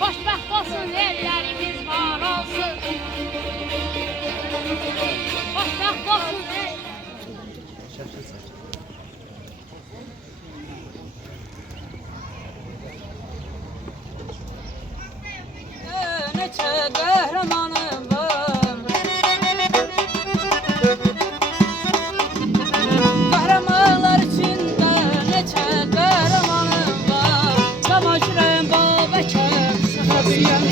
Xoşbəxt olsun, ellərimiz var olsun. Xoşbəxt olsun, Neçə qəhrəmanım var, qəhrəmanlar içində neçə qəhrəmanım var. Çamaşırım Babəkər, səbəbiyəm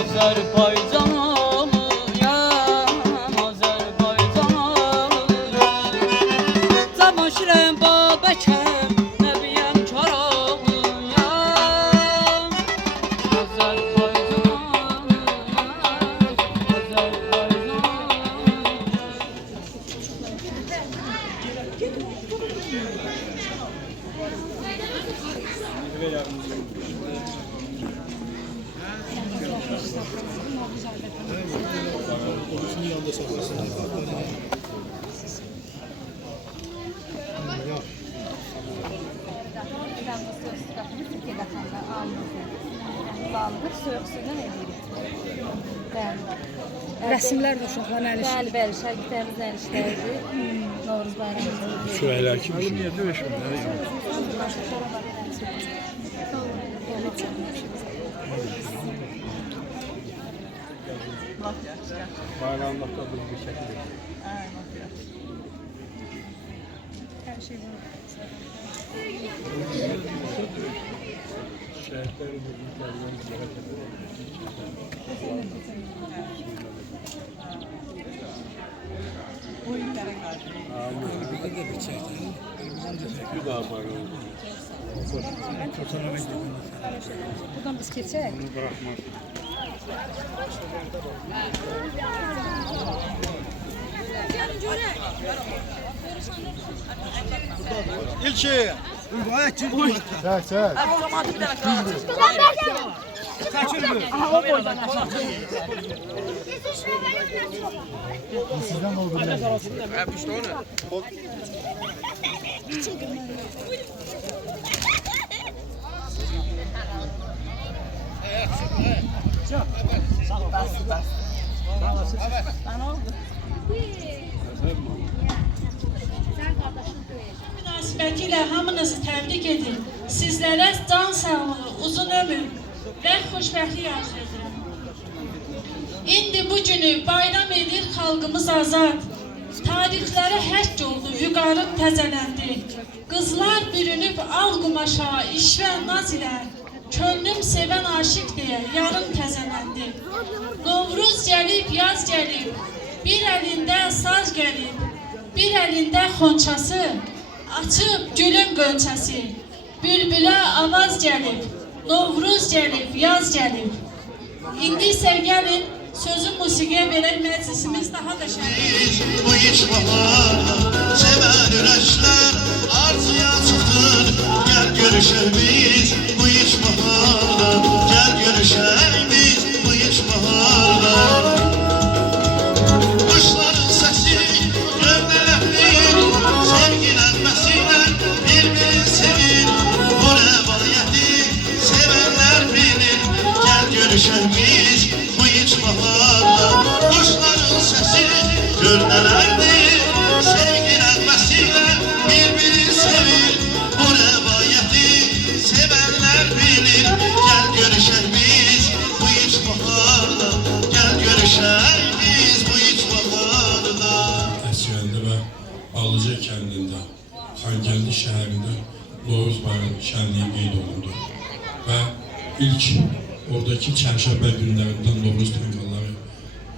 Azərbaycanlıyam, Azərbaycanlıyam. Çamaşırım Babəkər, nəbiyəm Koroğluyam. Rəsmlər də uşaqların əli işi. Bəli, şəgirdlərimizin əl işləridir. Novruz bayramımızın. Şuraylar kim? Bayramlıqda bir şəkil. Hər şey var. Şəhidlərin hürmətlərindən ziyarət edir. Bir daha bayram. Buradan biz keçək. Bunu bırakmaz. İlki. Çək, çək. Sizdən oldu. Münasibətilə hamınızı təbrik edir. Sizlərə can sağlığı, uzun ömür və xoşbəxtlik arzu edirəm. İndi bu günü bayram edir xalqımız azad. Tarixlərə həkk oldu, vüqarım təzələndi. Qızlar bürünüb al qumaşa, işvə naz ilə. Könlüm sevən aşiq deyə yarım təzələndi. Novruz gəlib, yaz gəlib, bir əlində saz gəlib, bir əlində xonçası, açıb gülün qönçəsi. Bülbülə avaz gəlib, Novruz gəlib, yaz gəlib. İndi isə gəlin, sözü musiqiyə verək, məclisimiz daha da şənlikdir. Bu iç baharda seven ürəşlər arzuya çıxdır. Gəl görüşək biz bu iç baharda, gəl görüşək biz bu iç baharda. Quşların səsi göndələfdir, sevgilənməsilə bir-birini sevir. Bu rəvayəti sevənlər bilir, gəl görüşək biz bu iç baharda. Quşların səsi göndələfdir, sevgilənməsilə bir-birini sevir. Bu rəvayəti sevənlər bilir, gəl görüşək biz bu iç baharda, gəl görüşək biz bu iç baharda. Əsgərində və Alıca kəndində, Xankəndi şəhərində Novruz bayramı şənliyi qeyd olundu və ilk oradakı çərşənbə günlərində Novruz tonqalları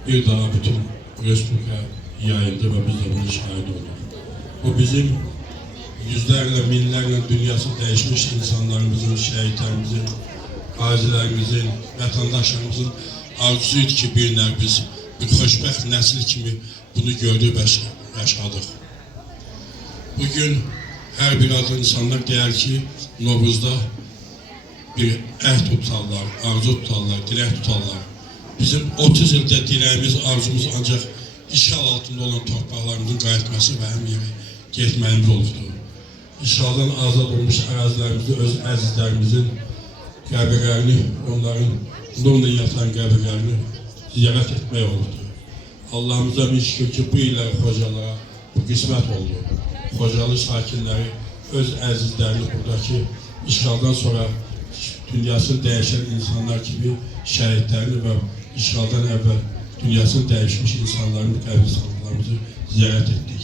bir daha bütün Respublika yayıldı və biz də bunu şahid olduq. Bu bizim yüzlərlə, minlərlə dünyası dəyişmiş insanlarımızın, şəhidlərimizin, qazilərimizin, vətəndaşlarımızın arzusuydu ki, bir nər biz bir xoşbəxt nəsil kimi bunu gördük və yaşadıq. Bugün hər bir az insanlar deyər ki, Novruzda bir əhd tutarlar, arzu tutarlar, dilək tutarlar. Bizim 30 ildə diləyimiz, arzumuz ancaq işğal altında olan torpaqlarımızın qayıtması və həm yeri getməyimiz olubdur. İşğaldan azad olmuş ərazilərimizdə öz əzizlərimizin qəbirlərini, onların nurla yatan qəbirlərini ziyarət etmək olubdur. Allah'ımıza bir şükür ki bu illər Xocalılara bu qismət oldu. Xocalı sakinləri öz əzizlərini buradakı işğaldan sonra dünyasını dəyişən insanlar kimi şəhidlərini və işğaldan əvvəl dünyasını dəyişmiş insanların qəbirstanlıqlarımızı ziyarət etdik.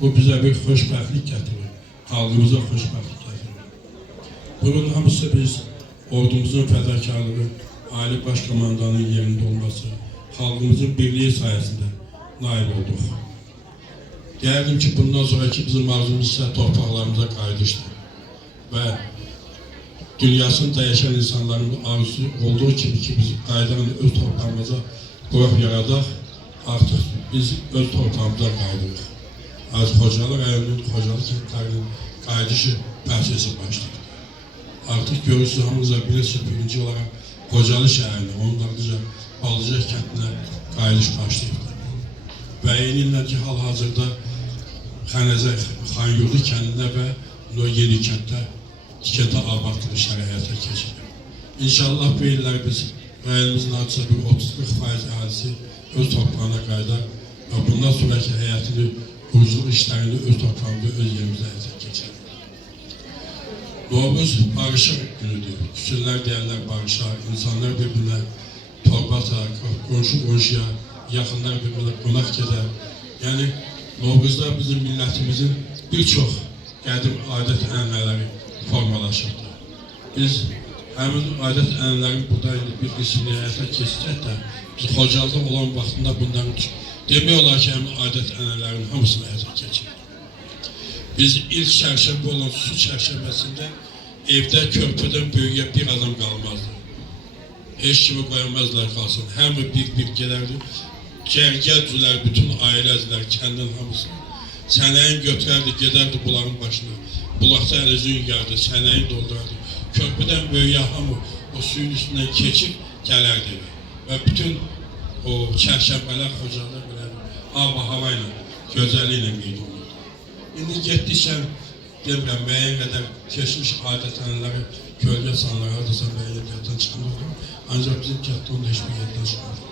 Bu bizə bir xoşbəxtlik gətirir, xalqımıza xoşbəxtlik gətirir. Bunun hamısı biz ordumuzun fədakarlığı, Ali Başkomandanın yerində olması, xalqımızın birliyi sayəsində nail olduq. Deyərdim ki, bundan sonraki bizim arzumuz isə torpaqlarımıza qayıdışdır və dünyasını dəyişən insanların arzusu olduğu kimi ki, biz qayıdan öz torpağımıza qoyaq yaradaq, artıq biz öz torpağımıza qayıdırıq. Az Xocalı rayonunun, Xocalı kəndlərinin qayıdışı prosesi başlayır. Artıq görürsünüz, hamımıza bilirsiniz, birinci olaraq Xocalı şəhərinə, onun ardınca Balıca kəndinə qayıdış başlayır. Və yeni illər ki, hal-hazırda Xənəzər, Xanyurdu kəndində və Yeni kənddə tikədə abadlıq işləri həyata keçirir. İnşallah bu illər biz rayonumuzun artısa bir 30-40% əhalisi öz torpağına qayıdar və bundan sonraki həyatını, quruculuq işlərini öz torpağında, öz yerimizdə həyata keçirir. Novruz barışıq günüdür. Küçünlər deyərlər barışar, insanlar bir-birinə torba atar, qonşu qonşuya, yaxınlar bir-birinə qonaq gedər. Yəni, Novruzda bizim millətimizin bir çox qədim adət ənənələri formalaşırdı. Biz həmin adət ənənələrin burada bir qismini həyata keçəcək də, biz Xocalıda olan vaxtında bundan demək olar ki, həmin adət ənənələrin hamısını həyata keçirik. Biz ilk çərşənbə olan su çərşənbəsində evdə körpədən böyüyə bir adam qalmazdı. Heç kimi qoyamazlar qalsın. Həmi bir gələrdi. Cərgə düzlər, bütün ailə əzlər, kəndin hamısı. Sənəyin götürərdi, gedərdi bulağın başına. Bulaqda əlizin yardı, sənəyin doldurardı. Körpədən böyüyə hamı o suyun üstündən keçib gələrdi. Və bütün o çərşənbələr Xocalıda bilərdi. Hava ilə, gözəlliyi ilə qeyd olurdu. İndi getdikcə, demirəm, müəyyən qədər keçmiş adət-ənənələri, gölgə sanları, hardasa müəyyən yerdən çıxmırdı. Ancaq bizim kənddə onda heç bir yerdən çıxmırdı.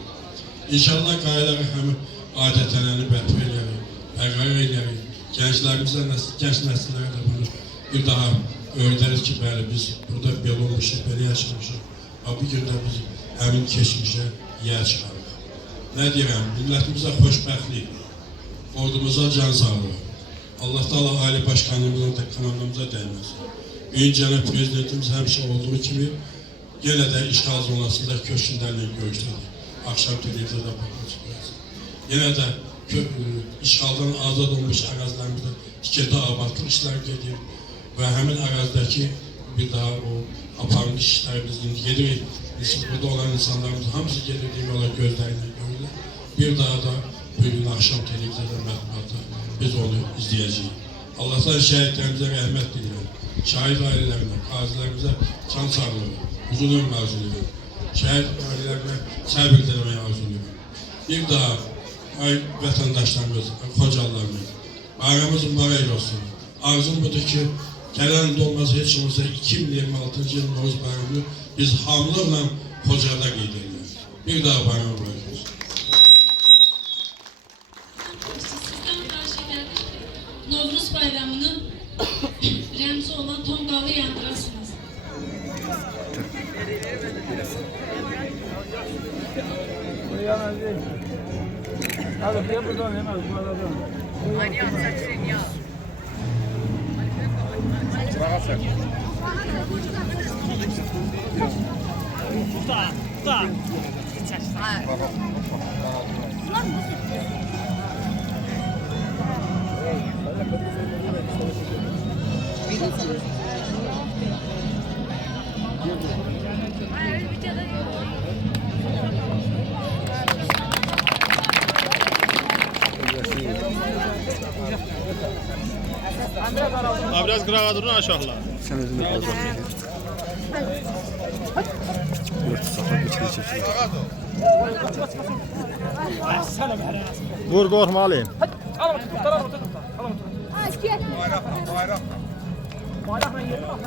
İnşallah qayıdarıq həmin adət-ənənəni bərpa edərik, bərqərar edərik. Gənclərimizə, gənc nəsillərə də bunu bir daha öyrədərik ki, bəli, biz burada belə olmuşuq, belə yaşamışıq. Bu gün də biz həmin keçmişə yer çıxarıq. Nə deyirəm, millətimizə xoşbəxtlik, ordumuza can sağlığı. Allah Taala Ali Başkanımızın da kanalımıza dəyməsin. Bugün Cənab Prezidentimiz həmişə olduğu kimi yenə də işğal zonasında köşkünlərlə görüşdürdük. Akşam televiziyada bakıyoruz. Yine de işğaldan azad olmuş ərazilərimizdə tikədə abadlıq işləri gedir və həmin ərazidəki bir daha o aparılmış işlərimizin gedirik. Burada olan insanlarımız hamısı gedir demək olar gözlərindən görürlər. Bir daha da bugün akşam televiziyada mətbuatda biz onu izləyəcəyik. Allah'tan şəhidlərimizə rəhmət diləyirəm. Şahid ailələrinə, qazilərimizə can sağlığı, uzun ömür arzulayırım. Şəhid ailələrine səbir diləməyi arzulayıram. Bir daha ay vətəndaşlarımız, Xocalılarımız, bayramımız mübarək olsun. Arzum budur ki, gələn ildə olmaz heç olmazsa 2026-cı yıl Novruz bayramını biz hamılıqla Xocalıda qeyd edirik. Bir daha bayram mübarək olsun. Sizdən xahiş edərdik ki, Novruz bayramının rəmzi olan tonqalı yandırasınız. Hadi bir buradan hemen buradan. Aynı yapı saçın ya. Biraz qırağa durun aşağılar. Sen özünü Vur qorxma alayım. Alama tut, alama tut. Alama tut. Bayrakla yerine bak.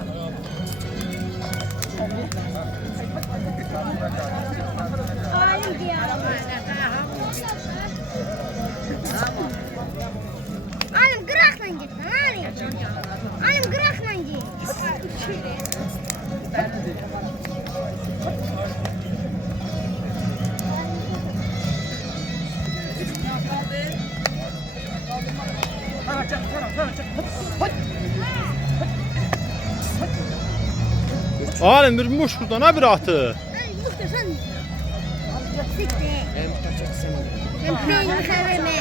Annem kırakla git lan annem. Annem kırakla git. Alim bir muş buradan ha bir atı. Muhteşem. Siktir. Ben beynimi seveme.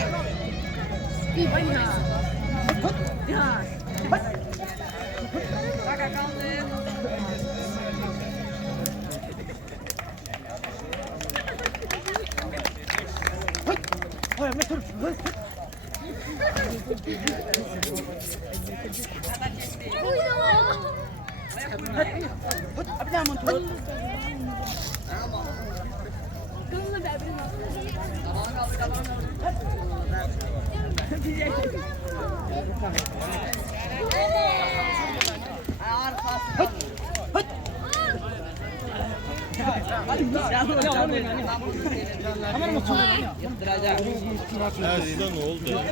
Sizden ne oldu?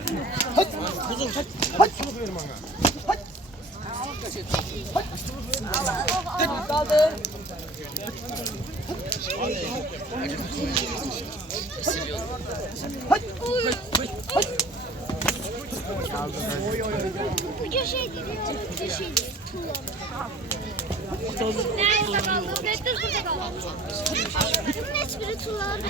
Nerede kaldım? Bekle burada kaldım. Bunun hiçbiri tuğladı.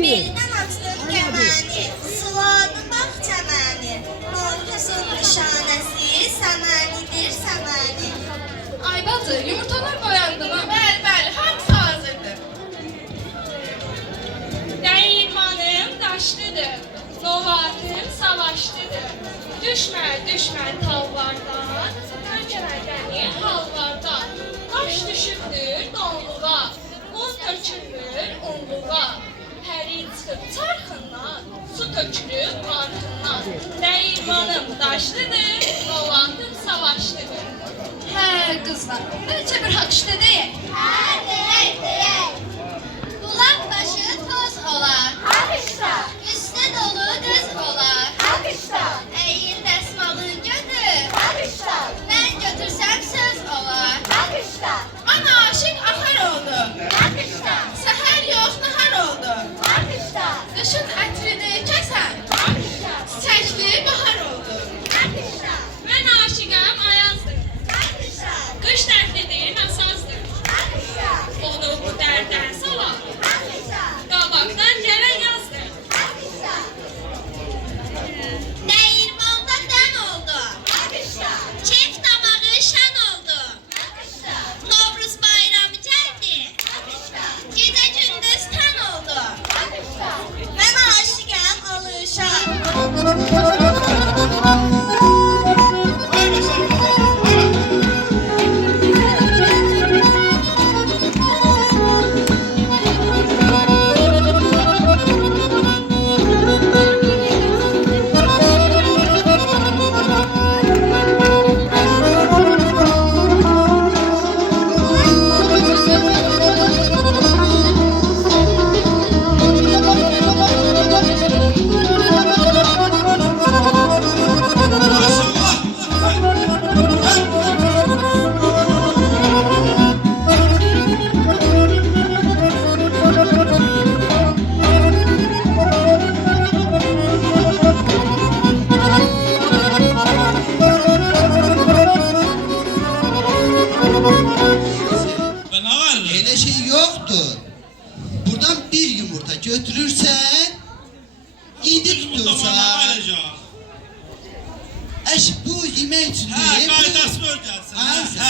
Belinden açdın gəməni, suladı bax çəməni, Norkasun nişanəsi, səmənidir səməni. Ay bacı, yumurtalar boyandı mı? Bəli, hamısı hazırdır. Dəyirmanım daşlıdır, novatım savaşlıdır. Düşmər tallardan, pəncərədəni hallardan. Daş düşübdür donluğa, un tökülmür unluğa. Həri çıxıb çarxından, su tökülür arxından. Dəyirmanım daşlıdır, novatım savaşlıdır. Hə qızlar, bəlkə bir haqışda deyək. Deyək. Bulaq başı toz olar, Alkışla. üstə dolu qız olar. Alkışla. Əyil dəsmalın götür, Alkışla. mən götürsəm söz olar. Alkışla. Ana aşıq axar oldu, Alkışla. səhər yox nahar oldu. Alkışla. Qışın ətrini kəsən, Alkışla. çiçəkli bahar oldu. Alkışla. Mən aşiqəm ayazdır, Alkışla. qış dəflidir nasazdır. Alkışla. Eş bu yemek için değil. Qaydasını öyrənsin.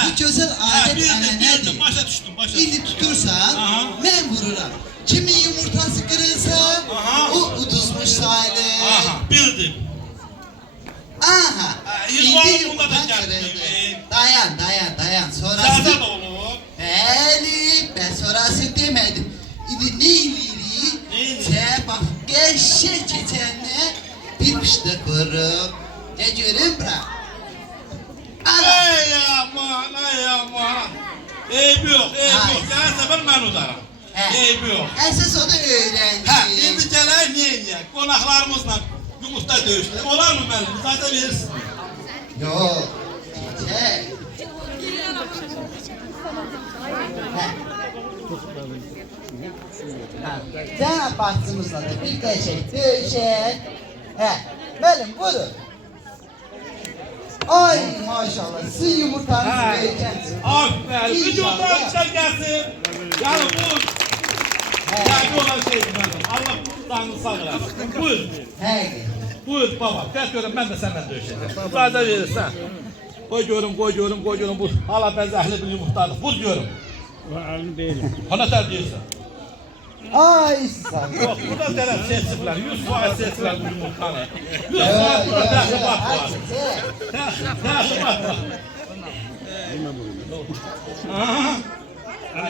Bu güzel adet Bildim, ənənədir. başa düşdüm. İndi tutursan, mən vururam. Kimin yumurtası kırılsa, o uduzmuş sayılır. Bildim. Aha. İlvanı bunda da gətirdim. Dayan. Sonrası. Zərdə də olur. Bəli, ben sonrası demedim. İndi ne ileri? Sen bak geçe geçenle bir piştik vurup. Ne görün bırak. Ey aman. Eybi yox. Gələn səfər mən udaram. Eybi yox. Əsas o da öğrendi. İndi gələk nə eləyək? Qonaqlarımızla yumurta döyüşdük. Olar mı mənim? İcazə verirsiniz. Yok. Çek. Sen bahtımızla da bir geçek dövüşek. Benim budur. Ay maşallah siz yumurtanızı büyüyeceksiniz. Aferin. Bir yumurta içer gelsin. Yani bu yani olan şeydi mənim. Allah canını sağ eləsin. Buyur. Buyur baba. Gəl görüm mən də səndən döyüşəcəm. İcazə verirsən. Qoy görüm bu hala bəzəkli bir yumurtadır. Vur görüm. Əlini beylim. Ona tərbiyəsən. Ay sağ ol. Yox, burada tərəf seçiblər. 100% seçiblər bu yumurtanı. 100% burada təxribat var. Təxribat var.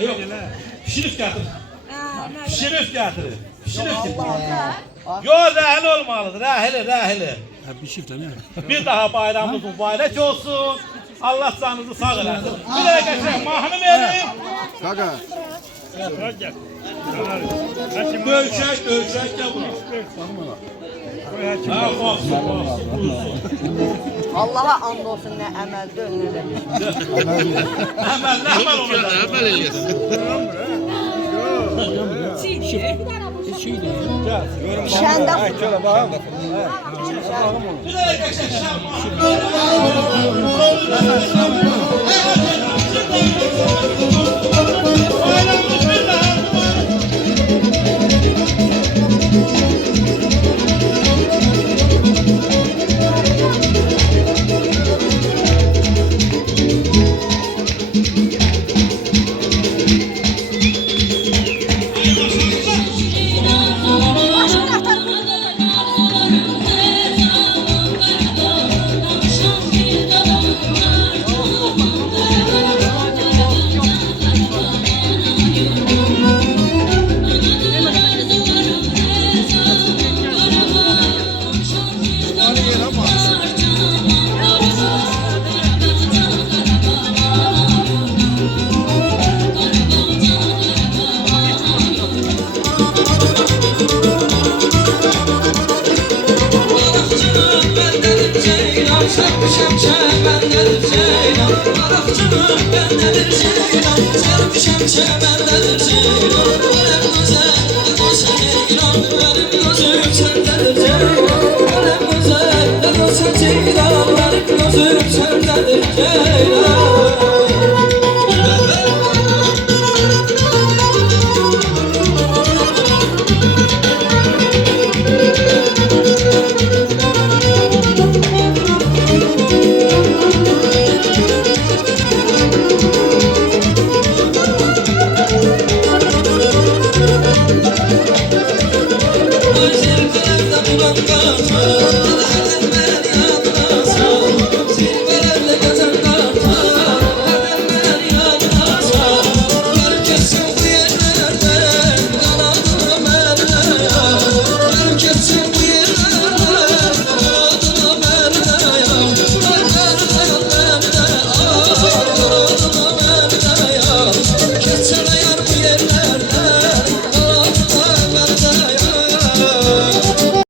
Yox, pişirif gətir. Pişirif gətirir. Yox, rəhil olmalıdır. Rəhili. Bir çift ne? Bir daha bayramımız mübarək olsun. Allah canınızı sağ eləsin. Bir də qəşəng mahnı verin. Kaka. Dövüşək gəl bura. Ha, olsun. Allah'a and olsun ne əməldə önünə demiş. Əməl olacaq. Əməl eləyəsin. Şəndə Bir də qəşəng şam mahnı. Bayramımız bir daha mübarək. Sarmışam çəmənlədir ceylan Maraqçının bənlədir ceylan Sarmışam çəmənlədir ceylan Mənim gözəl, o ceylan Mənim gözüm səndədir ceylan